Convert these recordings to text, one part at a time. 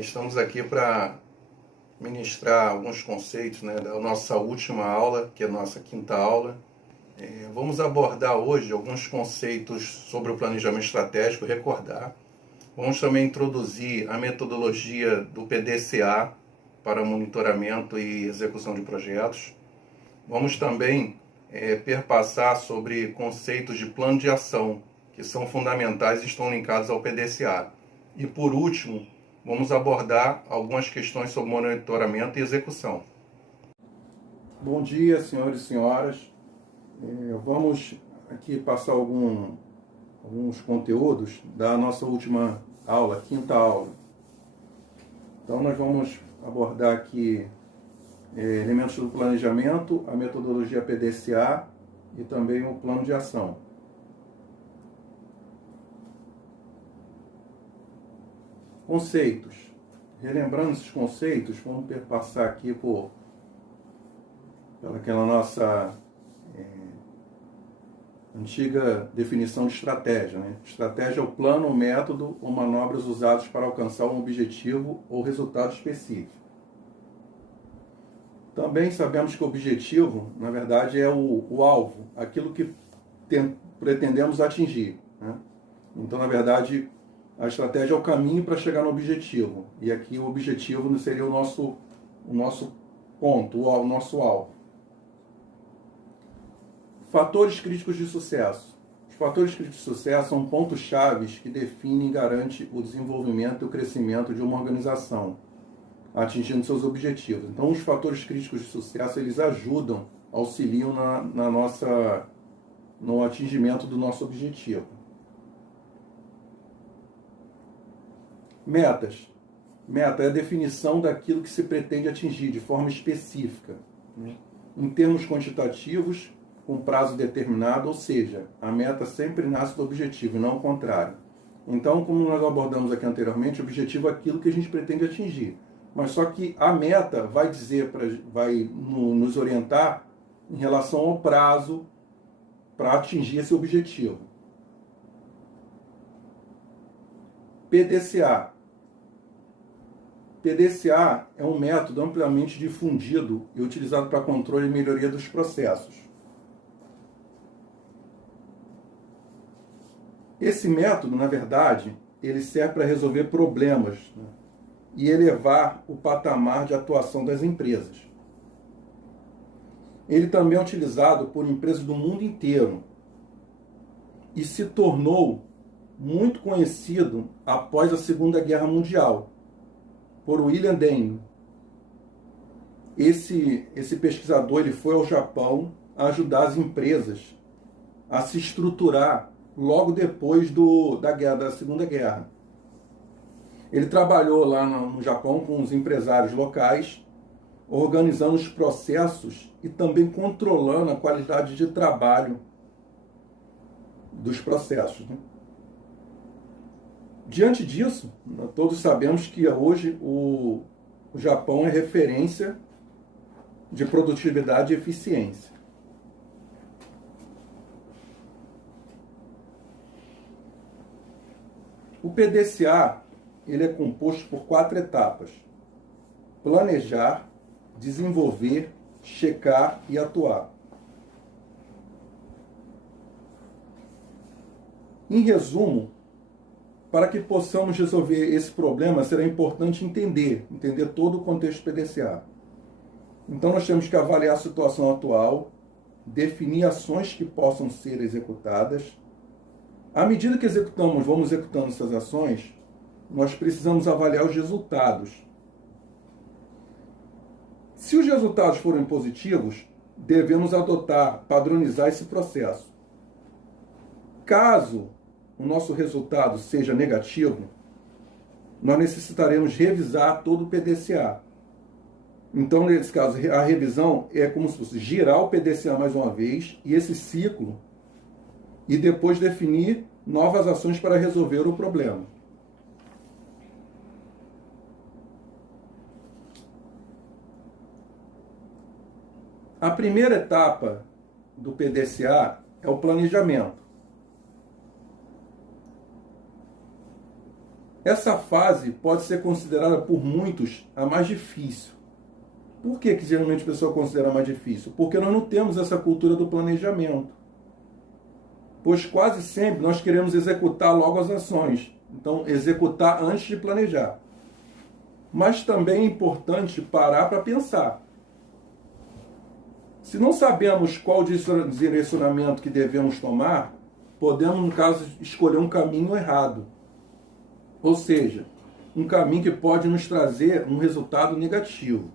Estamos aqui para ministrar alguns conceitos, da nossa última aula, que é a nossa quinta aula. Vamos abordar hoje alguns conceitos sobre o planejamento estratégico, recordar. Vamos também introduzir a metodologia do PDCA para monitoramento e execução de projetos. Vamos também perpassar sobre conceitos de plano de ação, que são fundamentais e estão linkados ao PDCA. E por último, vamos abordar algumas questões sobre monitoramento e execução. Bom dia, senhores e senhoras. Vamos aqui passar alguns conteúdos da nossa última aula, quinta aula. Então nós vamos abordar aqui elementos do planejamento, a metodologia PDCA e também o plano de ação. Conceitos. Relembrando esses conceitos, vamos perpassar aqui pelaquela nossa antiga definição de estratégia. Estratégia é o plano, o método ou manobras usados para alcançar um objetivo ou resultado específico. Também sabemos que o objetivo, na verdade, é o alvo, aquilo que pretendemos atingir. Então, na verdade, a estratégia é o caminho para chegar no objetivo. E aqui o objetivo seria o nosso ponto, o nosso alvo. Fatores críticos de sucesso. Os fatores críticos de sucesso são pontos-chave que definem e garantem o desenvolvimento e o crescimento de uma organização, atingindo seus objetivos. Então, os fatores críticos de sucesso, eles ajudam, auxiliam no atingimento do nosso objetivo. Metas. Meta é a definição daquilo que se pretende atingir de forma específica, em termos quantitativos, com prazo determinado, ou seja, a meta sempre nasce do objetivo e não o contrário. Então, como nós abordamos aqui anteriormente, o objetivo é aquilo que a gente pretende atingir. Mas só que a meta vai nos orientar em relação ao prazo para atingir esse objetivo. PDCA. PDCA é um método amplamente difundido e utilizado para controle e melhoria dos processos. Esse método, na verdade, ele serve para resolver problemas, e elevar o patamar de atuação das empresas. Ele também é utilizado por empresas do mundo inteiro e se tornou muito conhecido após a Segunda Guerra Mundial, por William Deming. Esse pesquisador ele foi ao Japão ajudar as empresas a se estruturar logo depois da Segunda Guerra. Ele trabalhou lá no Japão com os empresários locais, organizando os processos e também controlando a qualidade de trabalho dos processos. Diante disso, todos sabemos que hoje o Japão é referência de produtividade e eficiência. O PDCA ele é composto por 4 etapas: planejar, desenvolver, checar e atuar. Em resumo, para que possamos resolver esse problema, será importante entender todo o contexto PDCA. Então nós temos que avaliar a situação atual, definir ações que possam ser executadas. À medida que vamos executando essas ações, nós precisamos avaliar os resultados. Se os resultados forem positivos, devemos padronizar esse processo. Caso o nosso resultado seja negativo, nós necessitaremos revisar todo o PDCA. Então, nesse caso, a revisão é como se fosse girar o PDCA mais uma vez, e esse ciclo, e depois definir novas ações para resolver o problema. A primeira etapa do PDCA é o planejamento. Essa fase pode ser considerada por muitos a mais difícil. Por que geralmente a pessoa considera mais difícil? Porque nós não temos essa cultura do planejamento. Pois quase sempre nós queremos executar logo as ações. Então, executar antes de planejar. Mas também é importante parar para pensar. Se não sabemos qual direcionamento que devemos tomar, podemos, no caso, escolher um caminho errado. Ou seja, um caminho que pode nos trazer um resultado negativo.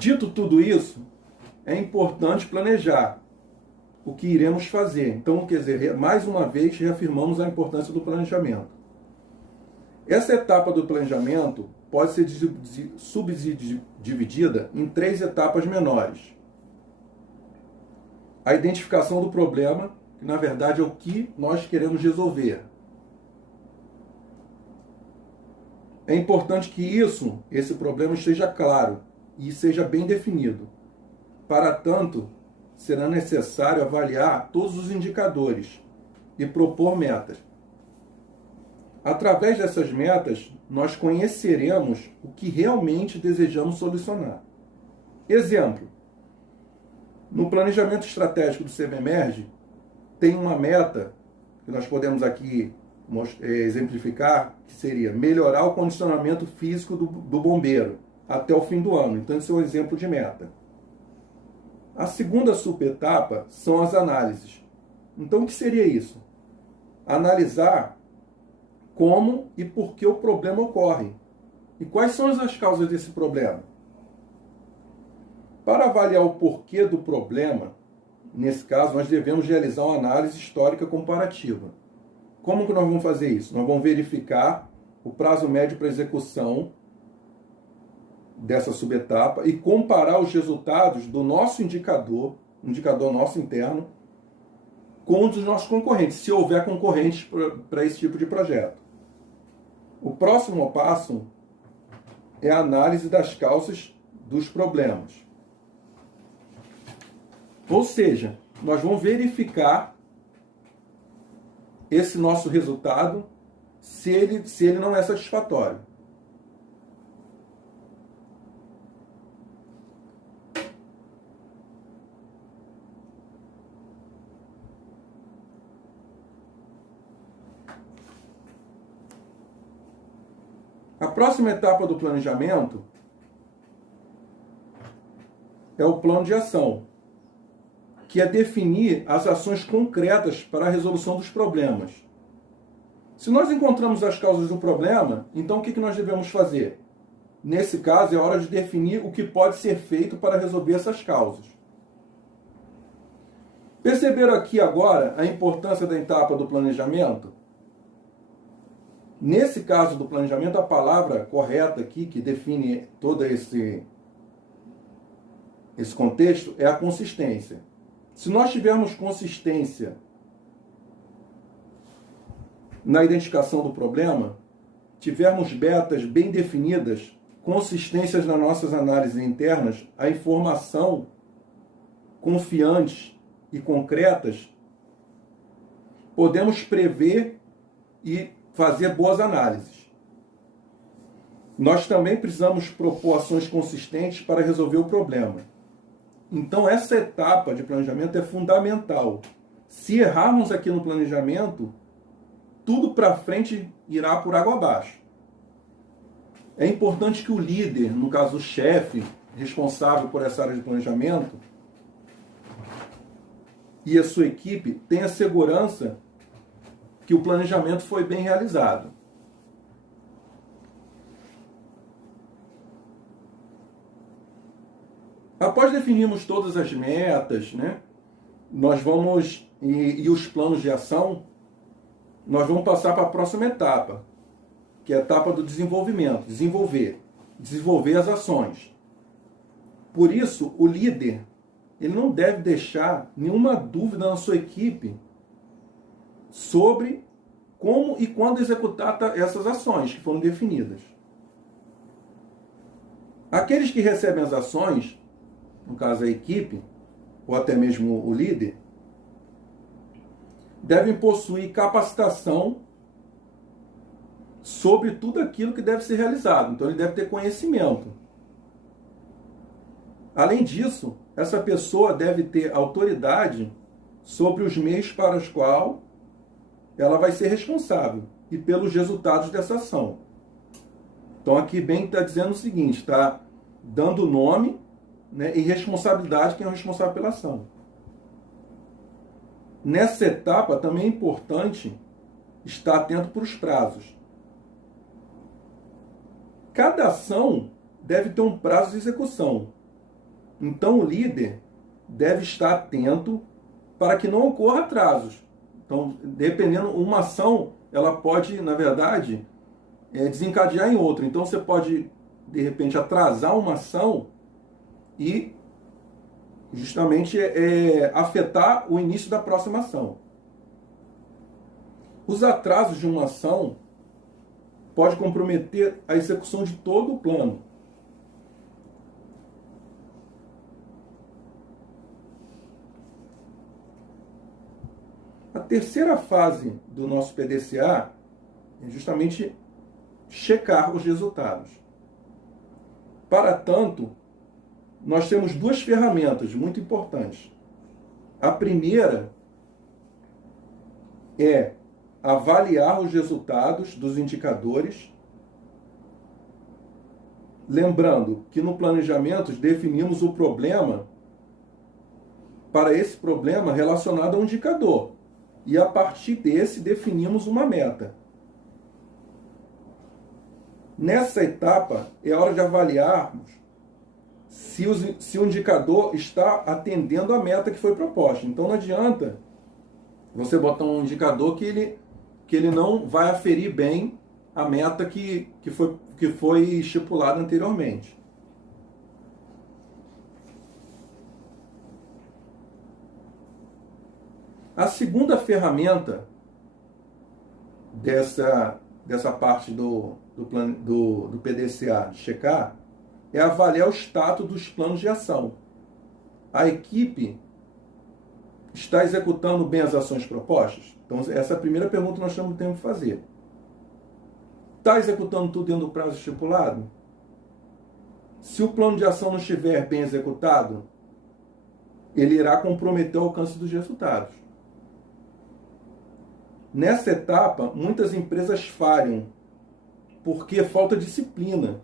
Dito tudo isso, é importante planejar o que iremos fazer. Então, quer dizer, mais uma vez, reafirmamos a importância do planejamento. Essa etapa do planejamento pode ser subdividida em 3 etapas menores. A identificação do problema, que na verdade é o que nós queremos resolver. É importante que esse problema esteja claro e seja bem definido. Para tanto, será necessário avaliar todos os indicadores e propor metas. Através dessas metas, nós conheceremos o que realmente desejamos solucionar. Exemplo: no planejamento estratégico do CBMERGE, tem uma meta que nós podemos aqui exemplificar, que seria melhorar o condicionamento físico do bombeiro até o fim do ano. Então, esse é um exemplo de meta. A segunda subetapa são as análises. Então, o que seria isso? Analisar como e por que o problema ocorre. E quais são as causas desse problema? Para avaliar o porquê do problema, nesse caso, nós devemos realizar uma análise histórica comparativa. Como que nós vamos fazer isso? Nós vamos verificar o prazo médio para execução dessa subetapa e comparar os resultados do nosso indicador nosso interno, com os dos nossos concorrentes, se houver concorrentes para esse tipo de projeto. O próximo passo é a análise das causas dos problemas. Ou seja, nós vamos verificar esse nosso resultado se ele não é satisfatório. A próxima etapa do planejamento é o plano de ação, que é definir as ações concretas para a resolução dos problemas. Se nós encontramos as causas do problema, então o que nós devemos fazer? Nesse caso, é hora de definir o que pode ser feito para resolver essas causas. Perceberam aqui agora a importância da etapa do planejamento? Nesse caso do planejamento, a palavra correta aqui, que define todo esse contexto, é a consistência. Se nós tivermos consistência na identificação do problema, tivermos metas bem definidas, consistências nas nossas análises internas, a informação confiantes e concretas, podemos prever e fazer boas análises. Nós também precisamos propor ações consistentes para resolver o problema. Então, essa etapa de planejamento é fundamental. Se errarmos aqui no planejamento, tudo para frente irá por água abaixo. É importante que o líder, no caso o chefe, responsável por essa área de planejamento, e a sua equipe tenha segurança que o planejamento foi bem realizado. Após definirmos todas as metas, né, nós vamos e os planos de ação, nós vamos passar para a próxima etapa, que é a etapa do desenvolvimento, desenvolver as ações. Por isso, o líder, ele não deve deixar nenhuma dúvida na sua equipe sobre como e quando executar essas ações que foram definidas. Aqueles que recebem as ações, no caso a equipe, ou até mesmo o líder, devem possuir capacitação sobre tudo aquilo que deve ser realizado. Então, ele deve ter conhecimento. Além disso, essa pessoa deve ter autoridade sobre os meios para os quais ela vai ser responsável e pelos resultados dessa ação. Então, aqui bem está dizendo o seguinte, está dando nome, né, e responsabilidade quem é o responsável pela ação. Nessa etapa também é importante estar atento para os prazos. Cada ação deve ter um prazo de execução. Então o líder deve estar atento para que não ocorra atrasos. Então, dependendo, uma ação, ela pode, na verdade, desencadear em outra. Então você pode, de repente, atrasar uma ação e justamente afetar o início da próxima ação. Os atrasos de uma ação podem comprometer a execução de todo o plano. A terceira fase do nosso PDCA é justamente checar os resultados. Para tanto, nós temos duas ferramentas muito importantes. A primeira é avaliar os resultados dos indicadores. Lembrando que no planejamento definimos o problema, para esse problema relacionado a um indicador. E a partir desse definimos uma meta. Nessa etapa é hora de avaliarmos se o indicador está atendendo a meta que foi proposta. Então não adianta você botar um indicador que ele não vai aferir bem a meta que foi estipulada anteriormente. A segunda ferramenta dessa parte do PDCA de checar é avaliar o status dos planos de ação. A equipe está executando bem as ações propostas? Então, essa é a primeira pergunta que nós temos que fazer. Está executando tudo dentro do prazo estipulado? Se o plano de ação não estiver bem executado, ele irá comprometer o alcance dos resultados. Nessa etapa, muitas empresas falham porque falta disciplina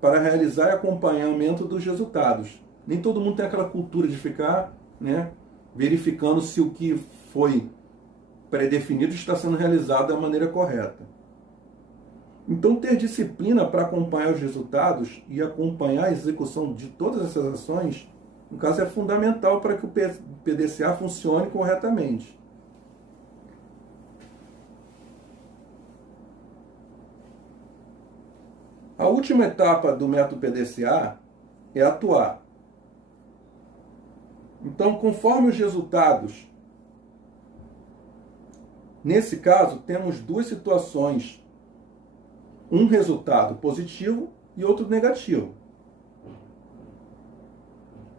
para realizar e acompanhamento dos resultados. Nem todo mundo tem aquela cultura de ficar, verificando se o que foi pré-definido está sendo realizado da maneira correta. Então, ter disciplina para acompanhar os resultados e acompanhar a execução de todas essas ações, no caso, é fundamental para que o PDCA funcione corretamente. A última etapa do método PDCA é atuar. Então, conforme os resultados, nesse caso, temos duas situações. Um resultado positivo e outro negativo.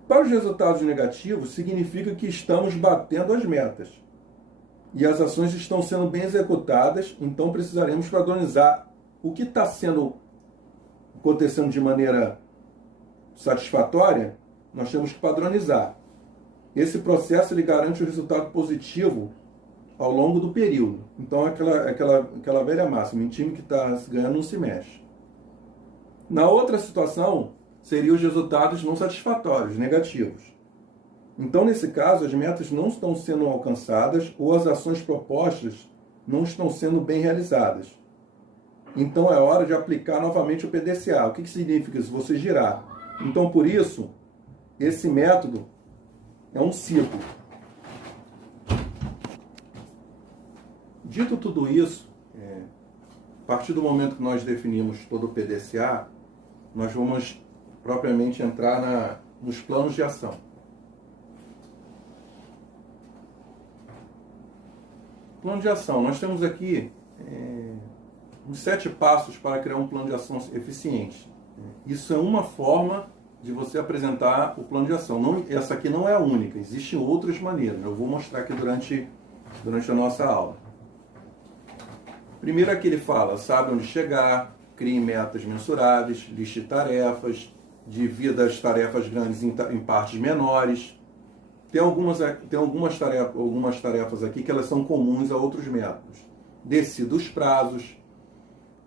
Para os resultados negativos, significa que estamos batendo as metas. E as ações estão sendo bem executadas, então precisaremos padronizar o que está acontecendo de maneira satisfatória, nós temos que padronizar. Esse processo ele garante o resultado positivo ao longo do período. Então, aquela velha máxima, em time que está ganhando não se mexe. Na outra situação, seriam os resultados não satisfatórios, negativos. Então, nesse caso, as metas não estão sendo alcançadas ou as ações propostas não estão sendo bem realizadas. Então, é hora de aplicar novamente o PDCA. O que significa isso? Você girar. Então, por isso, esse método é um ciclo. Dito tudo isso, a partir do momento que nós definimos todo o PDCA, nós vamos propriamente entrar nos planos de ação. Plano de ação. Nós temos aqui os 7 passos para criar um plano de ação eficiente. Isso é uma forma de você apresentar o plano de ação. Essa aqui não é a única, existem outras maneiras. Eu vou mostrar aqui durante durante a nossa aula. Primeiro aqui ele fala, sabe onde chegar, crie metas mensuráveis, liste tarefas, divida as tarefas grandes em partes menores. Tem algumas tarefas aqui que elas são comuns a outros métodos. Decida os prazos,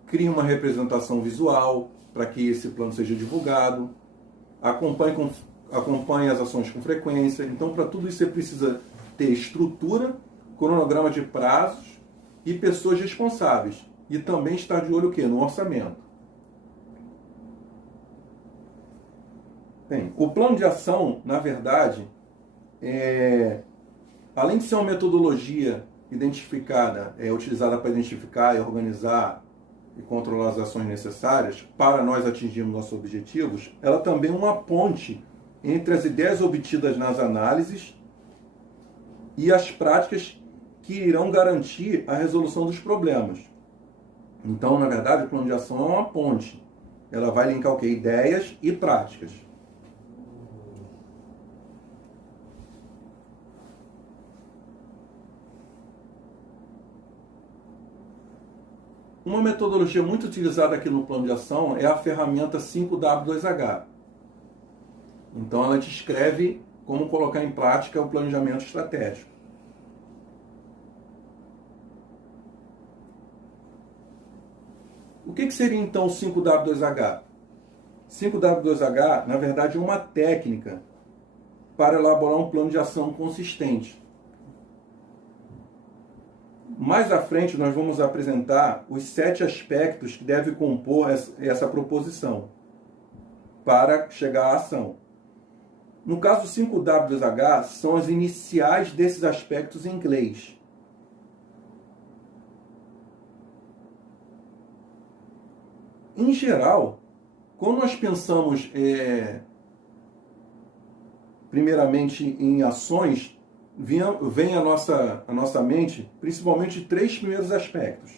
crie uma representação visual para que esse plano seja divulgado, acompanhe as ações com frequência. Então, para tudo isso você precisa ter estrutura, cronograma de prazos e pessoas responsáveis. E também estar de olho o quê? No orçamento. Bem, o plano de ação, na verdade, além de ser uma metodologia identificada, utilizada para identificar e organizar e controlar as ações necessárias para nós atingirmos nossos objetivos, ela também é uma ponte entre as ideias obtidas nas análises e as práticas que irão garantir a resolução dos problemas. Então, na verdade, o plano de ação é uma ponte. Ela vai linkar o quê? Ideias e práticas. Uma metodologia muito utilizada aqui no plano de ação é a ferramenta 5W2H. Então ela descreve como colocar em prática o planejamento estratégico. O que seria então o 5W2H? 5W2H, na verdade, é uma técnica para elaborar um plano de ação consistente. Mais à frente, nós vamos apresentar os 7 aspectos que devem compor essa proposição para chegar à ação. No caso do 5W2H, são as iniciais desses aspectos em inglês. Em geral, quando nós pensamos primeiramente em ações, vem à nossa mente principalmente 3 primeiros aspectos.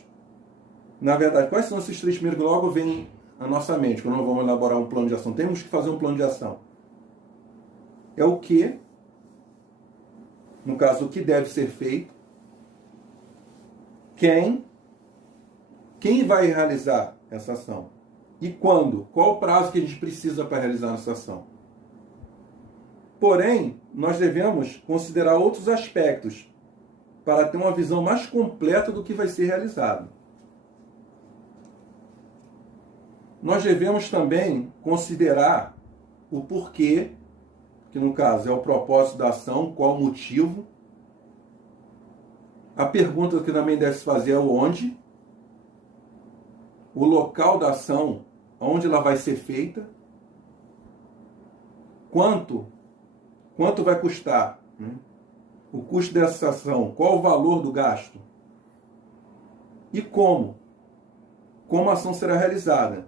Na verdade, quais são esses 3 primeiros que logo vêm à nossa mente quando nós vamos elaborar um plano de ação? Temos que fazer um plano de ação. É o que, no caso, o que deve ser feito, quem vai realizar essa ação e quando, qual o prazo que a gente precisa para realizar essa ação. Porém, nós devemos considerar outros aspectos para ter uma visão mais completa do que vai ser realizado. Nós devemos também considerar o porquê, que no caso é o propósito da ação, qual o motivo. A pergunta que também deve se fazer é o onde, o local da ação, onde ela vai ser feita, quanto vai custar, né? O custo dessa ação, qual o valor do gasto e como a ação será realizada.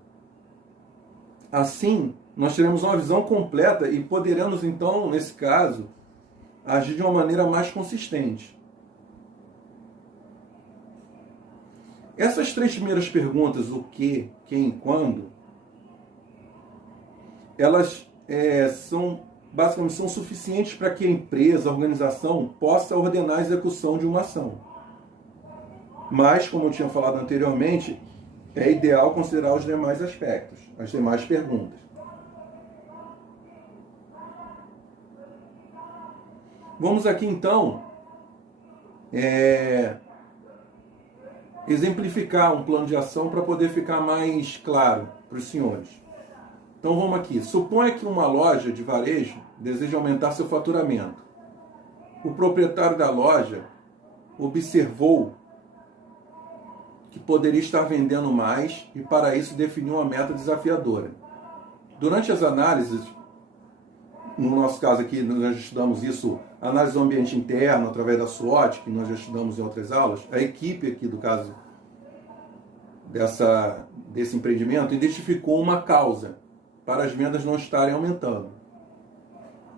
Assim, nós teremos uma visão completa e poderemos, então, nesse caso, agir de uma maneira mais consistente. Essas 3 primeiras perguntas, o que, quem, quando, elas basicamente são suficientes para que a empresa, a organização, possa ordenar a execução de uma ação. Mas, como eu tinha falado anteriormente, é ideal considerar os demais aspectos, as demais perguntas. Vamos aqui, então, exemplificar um plano de ação para poder ficar mais claro para os senhores. Então vamos aqui. Suponha que uma loja de varejo deseja aumentar seu faturamento. O proprietário da loja observou que poderia estar vendendo mais e para isso definiu uma meta desafiadora. Durante as análises, no nosso caso aqui, nós estudamos isso, análise do ambiente interno através da SWOT, que nós já estudamos em outras aulas, a equipe aqui do caso desse empreendimento identificou uma causa para as vendas não estarem aumentando.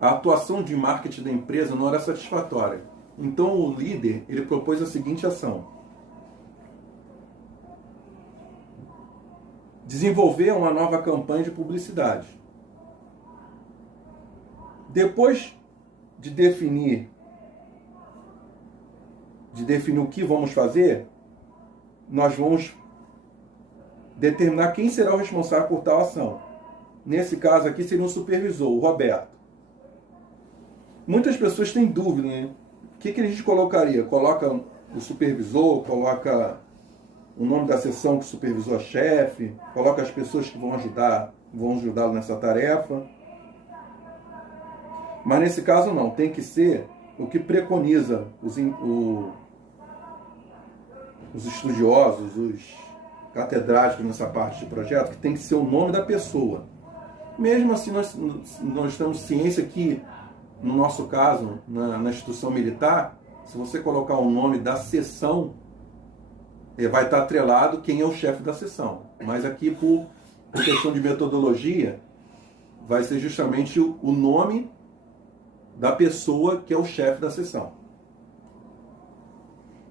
A atuação de marketing da empresa não era satisfatória. Então o líder ele propôs a seguinte ação: desenvolver uma nova campanha de publicidade. Depois de definir de definir o que vamos fazer, nós vamos determinar quem será o responsável por tal ação. Nesse caso aqui seria um supervisor, o Roberto. Muitas pessoas têm dúvida, né? O que a gente colocaria? Coloca o supervisor, coloca o nome da seção que o supervisor é chefe, coloca as pessoas que vão ajudá-lo nessa tarefa. Mas nesse caso não, tem que ser o que preconiza os estudiosos, os catedráticos nessa parte de projeto, que tem que ser o nome da pessoa. Mesmo assim, nós temos ciência que, no nosso caso, na instituição militar, se você colocar o nome da seção, vai estar atrelado quem é o chefe da seção. Mas aqui, por questão de metodologia, vai ser justamente o nome da pessoa que é o chefe da seção,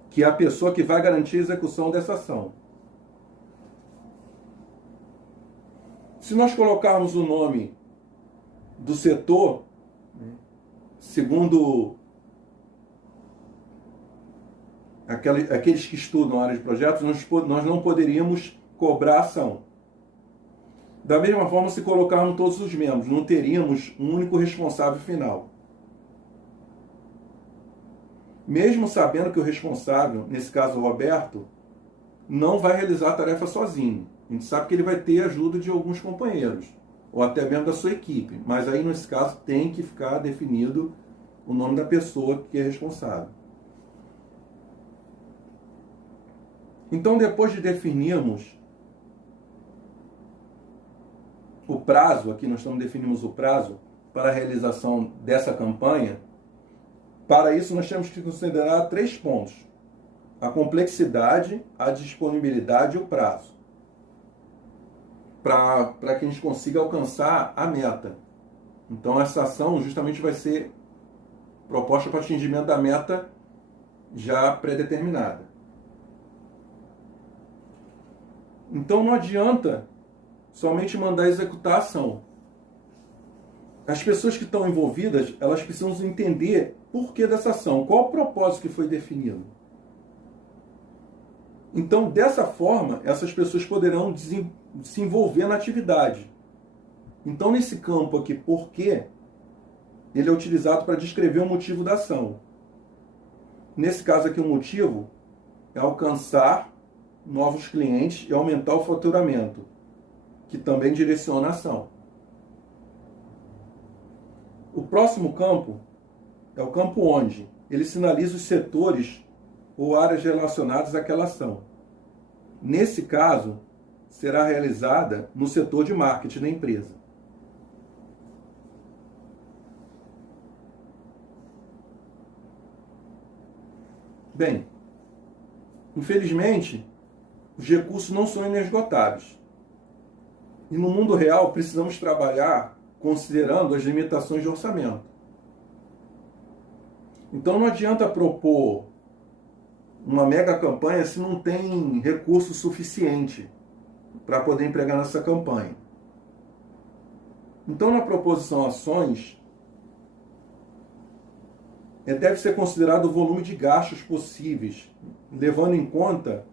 que é a pessoa que vai garantir a execução dessa ação. Se nós colocarmos o nome do setor, segundo aqueles que estudam a área de projetos, nós não poderíamos cobrar ação. Da mesma forma, se colocarmos todos os membros, não teríamos um único responsável final. Mesmo sabendo que o responsável, nesse caso o Roberto, não vai realizar a tarefa sozinho. A gente sabe que ele vai ter ajuda de alguns companheiros, ou até mesmo da sua equipe. Mas aí, nesse caso, tem que ficar definido o nome da pessoa que é responsável. Então, depois de definirmos o prazo, aqui nós definimos o prazo para a realização dessa campanha, para isso nós temos que considerar 3 pontos: a complexidade, a disponibilidade e o prazo, para que a gente consiga alcançar a meta. Então essa ação justamente vai ser proposta para atingimento da meta já pré-determinada. Então não adianta somente mandar executar a ação. As pessoas que estão envolvidas, elas precisam entender por que dessa ação, qual o propósito que foi definido. Então, dessa forma, essas pessoas poderão se envolver na atividade. Então, nesse campo aqui, por quê, ele é utilizado para descrever o motivo da ação. Nesse caso aqui, o motivo é alcançar novos clientes e aumentar o faturamento, que também direciona a ação. O próximo campo é o campo onde ele sinaliza os setores ou áreas relacionadas àquela ação. Nesse caso, será realizada no setor de marketing da empresa. Bem, infelizmente, os recursos não são inesgotáveis. E no mundo real, precisamos trabalhar considerando as limitações de orçamento. Então não adianta propor uma mega campanha se não tem recurso suficiente para poder empregar nessa campanha. Então, na proposição ações, deve ser considerado o volume de gastos possíveis, levando em conta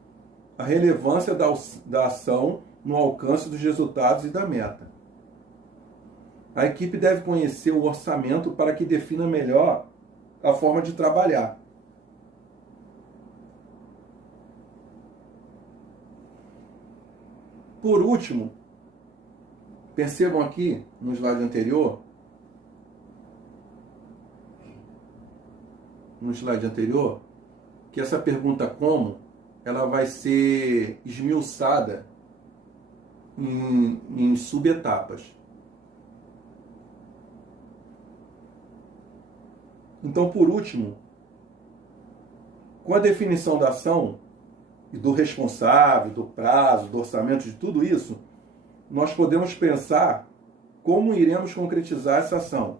a relevância da ação no alcance dos resultados e da meta. A equipe deve conhecer o orçamento para que defina melhor a forma de trabalhar. Por último, percebam aqui no slide anterior, que essa pergunta como, ela vai ser esmiuçada em subetapas. Então, por último, com a definição da ação e do responsável, do prazo, do orçamento, de tudo isso, nós podemos pensar como iremos concretizar essa ação.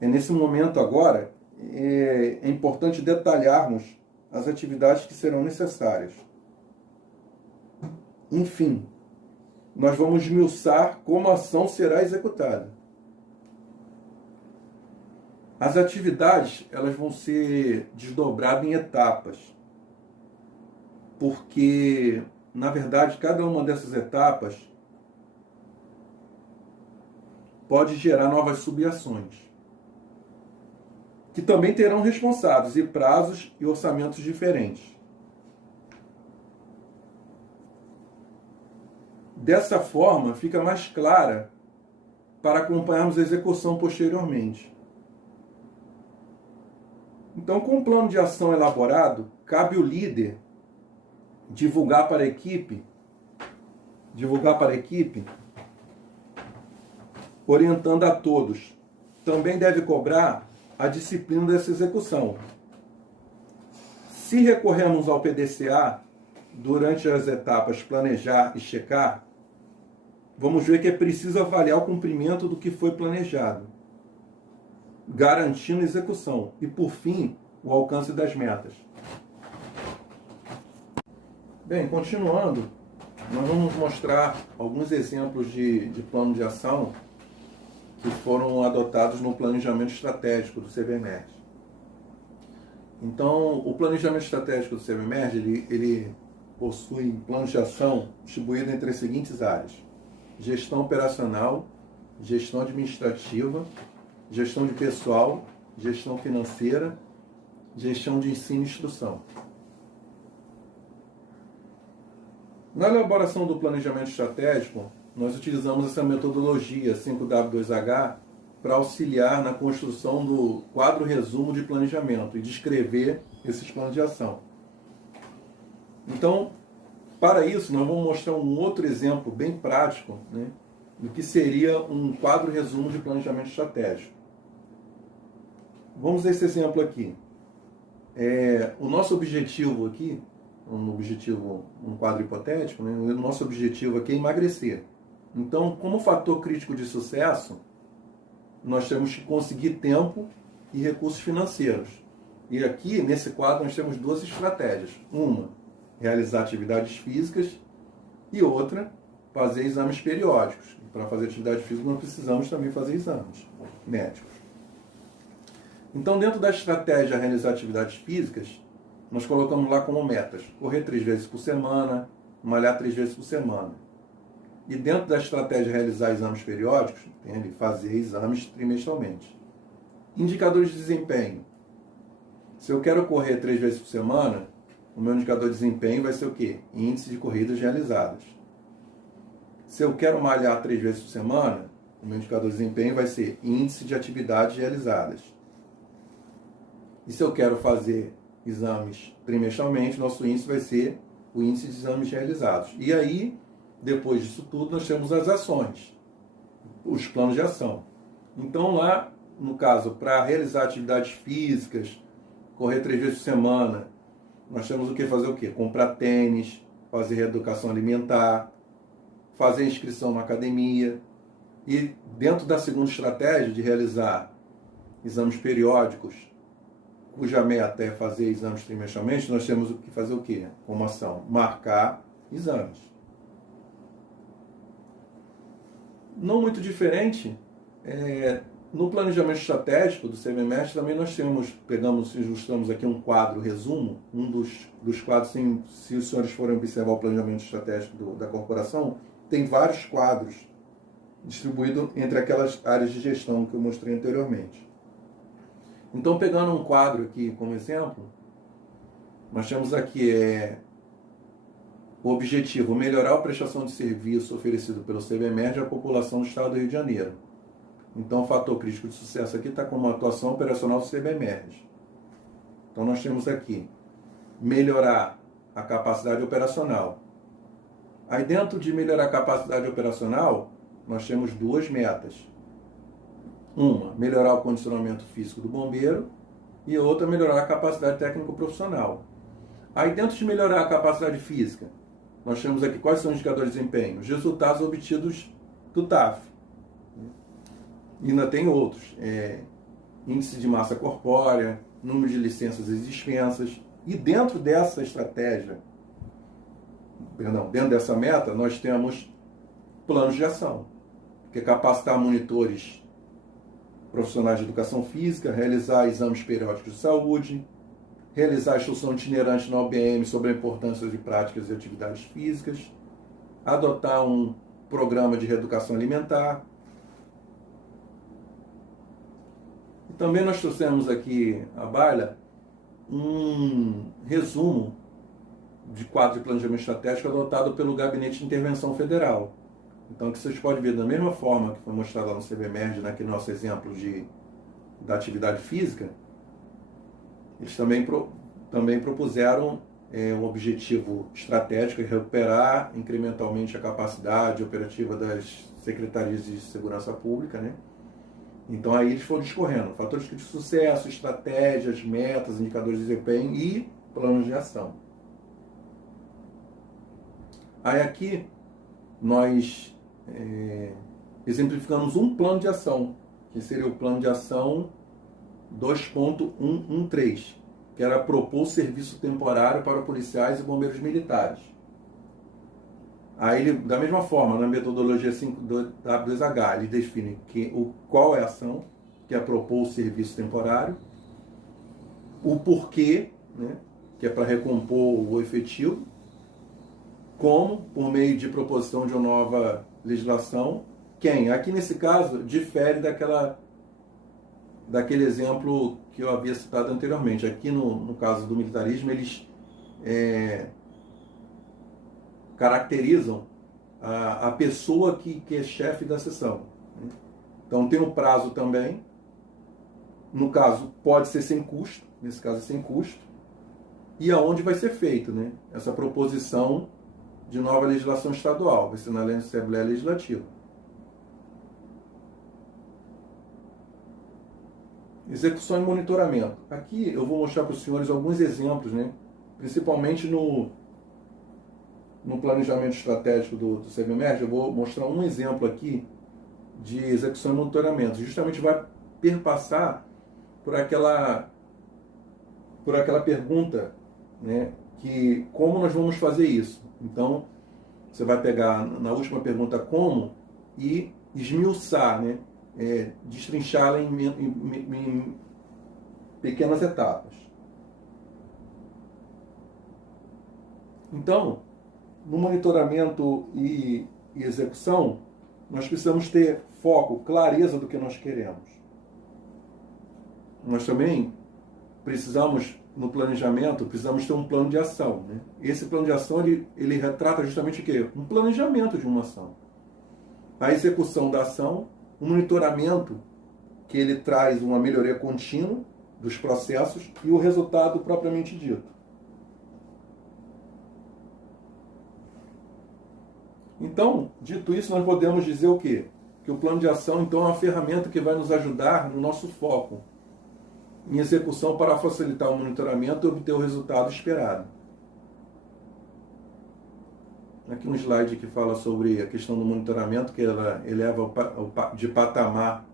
Nesse momento agora, é importante detalharmos as atividades que serão necessárias. Enfim, nós vamos esmiuçar como a ação será executada. As atividades, elas vão ser desdobradas em etapas, porque, na verdade, cada uma dessas etapas pode gerar novas subações, que também terão responsáveis e prazos e orçamentos diferentes. Dessa forma, fica mais clara para acompanharmos a execução posteriormente. Então, com o plano de ação elaborado, cabe ao líder divulgar para a equipe, orientando a todos. Também deve cobrar a disciplina dessa execução. Se recorrermos ao PDCA durante as etapas planejar e checar, vamos ver que é preciso avaliar o cumprimento do que foi planejado, garantindo a execução e, por fim, o alcance das metas. Bem, continuando, nós vamos mostrar alguns exemplos de plano de ação que foram adotados no planejamento estratégico do CBMERG. Então, o planejamento estratégico do CBMERG, ele possui planos de ação distribuídos entre as seguintes áreas: gestão operacional, gestão administrativa, gestão de pessoal, gestão financeira, gestão de ensino e instrução. Na elaboração do planejamento estratégico, nós utilizamos essa metodologia 5W2H para auxiliar na construção do quadro resumo de planejamento e descrever esses planos de ação. Então, para isso, nós vamos mostrar um outro exemplo bem prático, né, do que seria um quadro resumo de planejamento estratégico. Vamos ver esse exemplo aqui. O nosso objetivo aqui, um quadro hipotético, né, o nosso objetivo aqui é emagrecer. Então, como fator crítico de sucesso, nós temos que conseguir tempo e recursos financeiros. E aqui, nesse quadro, nós temos duas estratégias. Uma, realizar atividades físicas, e outra, fazer exames periódicos. Para fazer atividade física, nós precisamos também fazer exames médicos. Então, dentro da estratégia realizar atividades físicas, nós colocamos lá como metas: correr 3 vezes por semana, malhar 3 vezes por semana. E dentro da estratégia realizar exames periódicos, tem ali fazer exames trimestralmente. Indicadores de desempenho. Se eu quero correr 3 vezes por semana, o meu indicador de desempenho vai ser o quê? Índice de corridas realizadas. Se eu quero malhar 3 vezes por semana, o meu indicador de desempenho vai ser índice de atividades realizadas. E se eu quero fazer exames trimestralmente, nosso índice vai ser o índice de exames realizados. E aí, depois disso tudo, nós temos as ações, os planos de ação. Então lá, no caso, para realizar atividades físicas, correr 3 vezes por semana, nós temos o que fazer o quê? Comprar tênis, fazer reeducação alimentar, fazer inscrição na academia. E dentro da segunda estratégia de realizar exames periódicos, cuja meta é fazer exames trimestralmente, nós temos que fazer o quê? Como ação? Marcar exames. Não muito diferente, no planejamento estratégico do CBMERG também nós pegamos e ilustramos aqui um quadro resumo, um dos quadros, se os senhores forem observar o planejamento estratégico da corporação, tem vários quadros distribuídos entre aquelas áreas de gestão que eu mostrei anteriormente. Então, pegando um quadro aqui como exemplo, nós temos aqui o objetivo: melhorar a prestação de serviço oferecido pelo CBMERG à população do estado do Rio de Janeiro. Então, o fator crítico de sucesso aqui está como atuação operacional do CBMERG. Então, nós temos aqui melhorar a capacidade operacional. Aí, dentro de melhorar a capacidade operacional, nós temos duas metas. Uma, melhorar o condicionamento físico do bombeiro, e outra, melhorar a capacidade técnico-profissional. Aí, dentro de melhorar a capacidade física, nós temos aqui quais são os indicadores de desempenho, os resultados obtidos do TAF. E ainda tem outros, índice de massa corpórea, número de licenças e dispensas. E dentro dessa estratégia, dentro dessa meta, nós temos planos de ação, que é capacitar monitores profissionais de educação física, realizar exames periódicos de saúde, realizar instrução itinerante na OBM sobre a importância de práticas e atividades físicas, adotar um programa de reeducação alimentar. E também nós trouxemos aqui à baila um resumo de quadro de planejamento estratégico adotado pelo Gabinete de Intervenção Federal. Então, que vocês podem ver da mesma forma que foi mostrado lá no CBMERG, naquele nosso exemplo da atividade física, eles também propuseram um objetivo estratégico de recuperar incrementalmente a capacidade operativa das secretarias de segurança pública, né? Então aí eles foram discorrendo fatores de sucesso, estratégias, metas, indicadores de desempenho e planos de ação. Aí aqui nós exemplificamos um plano de ação, que seria o plano de ação 2.113, que era propor serviço temporário para policiais e bombeiros militares. Aí, ele, da mesma forma, na metodologia 5W2H, ele define qual é a ação, que é propor o serviço temporário, o porquê, né, que é para recompor o efetivo, como, por meio de proposição de uma nova legislação, quem, aqui nesse caso, difere daquele exemplo que eu havia citado anteriormente. Aqui no caso do militarismo, eles caracterizam a pessoa que é chefe da seção. Então tem um prazo também, no caso pode ser sem custo, nesse caso é sem custo, e aonde vai ser feito, né, essa proposição de nova legislação estadual, vai ser na Assembleia Legislativa. Execução e monitoramento. Aqui eu vou mostrar para os senhores alguns exemplos, né, principalmente no planejamento estratégico do CBMERG. Eu vou mostrar um exemplo aqui de execução e monitoramento. Justamente vai perpassar por aquela pergunta, né, que como nós vamos fazer isso. Então, você vai pegar na última pergunta como e esmiuçar, né, destrinchá-la em pequenas etapas. Então, no monitoramento e execução, nós precisamos ter foco, clareza do que nós queremos. Nós também precisamos, no planejamento, precisamos ter um plano de ação, né? Esse plano de ação, ele retrata justamente o quê? Um planejamento de uma ação. A execução da ação, o monitoramento, que ele traz uma melhoria contínua dos processos e o resultado propriamente dito. Então, dito isso, nós podemos dizer o quê? Que o plano de ação, então, é uma ferramenta que vai nos ajudar no nosso foco em execução para facilitar o monitoramento e obter o resultado esperado. Aqui um slide que fala sobre a questão do monitoramento, que ela eleva de patamar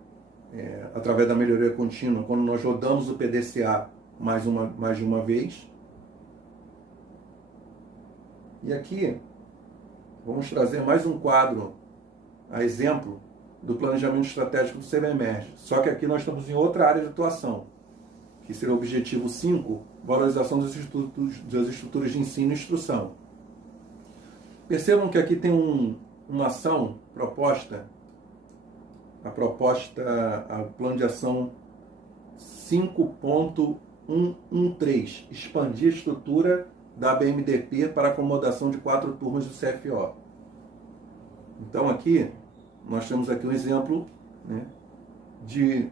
através da melhoria contínua, quando nós rodamos o PDCA mais de uma vez. E aqui vamos trazer mais um quadro a exemplo do planejamento estratégico do CBMERG. Só que aqui nós estamos em outra área de atuação, que seria o objetivo 5, valorização das estruturas de ensino e instrução. Percebam que aqui tem uma ação proposta, a plano de ação 5.113, expandir a estrutura da ABMDP para acomodação de 4 turmas do CFO. Então aqui, nós temos aqui um exemplo, né, de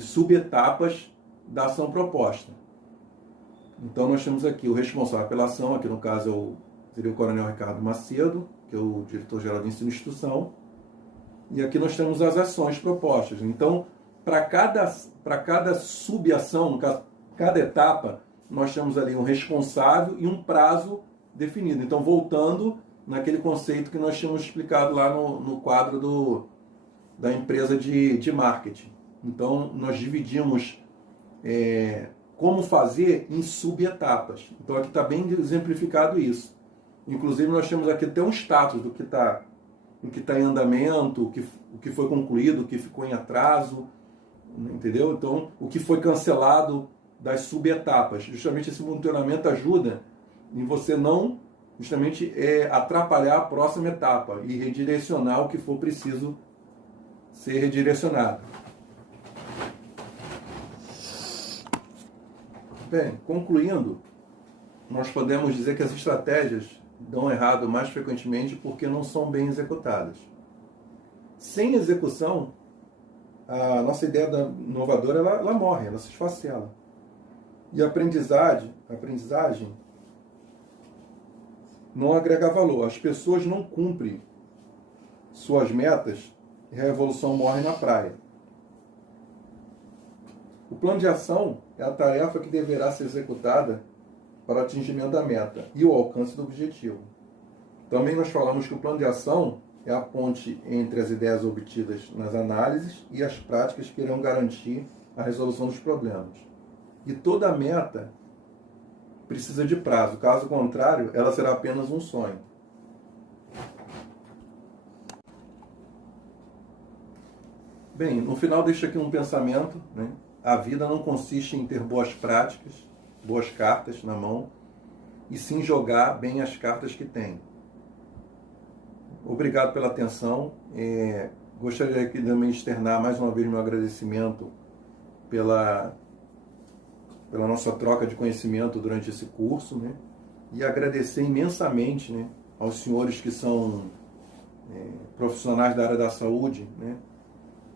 subetapas da ação proposta. Então nós temos aqui o responsável pela ação, aqui no caso seria o Coronel Ricardo Macedo, que é o diretor-geral de Ensino e Instrução, e aqui nós temos as ações propostas. Então, para cada subação, no caso, cada etapa, nós temos ali um responsável e um prazo definido. Então, voltando naquele conceito que nós tínhamos explicado lá no quadro da empresa de marketing. Então, nós dividimos como fazer em subetapas. Então, aqui está bem exemplificado isso. Inclusive, nós temos aqui até um status do que está no que está em andamento, o que foi concluído, o que ficou em atraso, entendeu? Então, o que foi cancelado das subetapas. Justamente esse monitoramento ajuda em você não justamente atrapalhar a próxima etapa e redirecionar o que for preciso ser redirecionado. Bem, concluindo, nós podemos dizer que as estratégias dão errado mais frequentemente porque não são bem executadas. Sem execução, a nossa ideia inovadora ela morre, ela se esfacela. E a aprendizagem não agrega valor. As pessoas não cumprem suas metas e a evolução morre na praia. O plano de ação é a tarefa que deverá ser executada para o atingimento da meta e o alcance do objetivo. Também nós falamos que o plano de ação é a ponte entre as ideias obtidas nas análises e as práticas que irão garantir a resolução dos problemas. E toda meta precisa de prazo, caso contrário, ela será apenas um sonho. Bem, no final deixo aqui um pensamento, né? A vida não consiste em ter boas práticas, boas cartas na mão, e sim jogar bem as cartas que tem. Obrigado pela atenção. Gostaria aqui também de externar mais uma vez meu agradecimento pela nossa troca de conhecimento durante esse curso, né? E agradecer imensamente, né, aos senhores que são profissionais da área da saúde, né,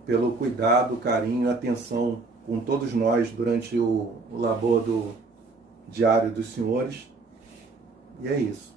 pelo cuidado, carinho e atenção com todos nós durante o labor diário dos senhores. E é isso.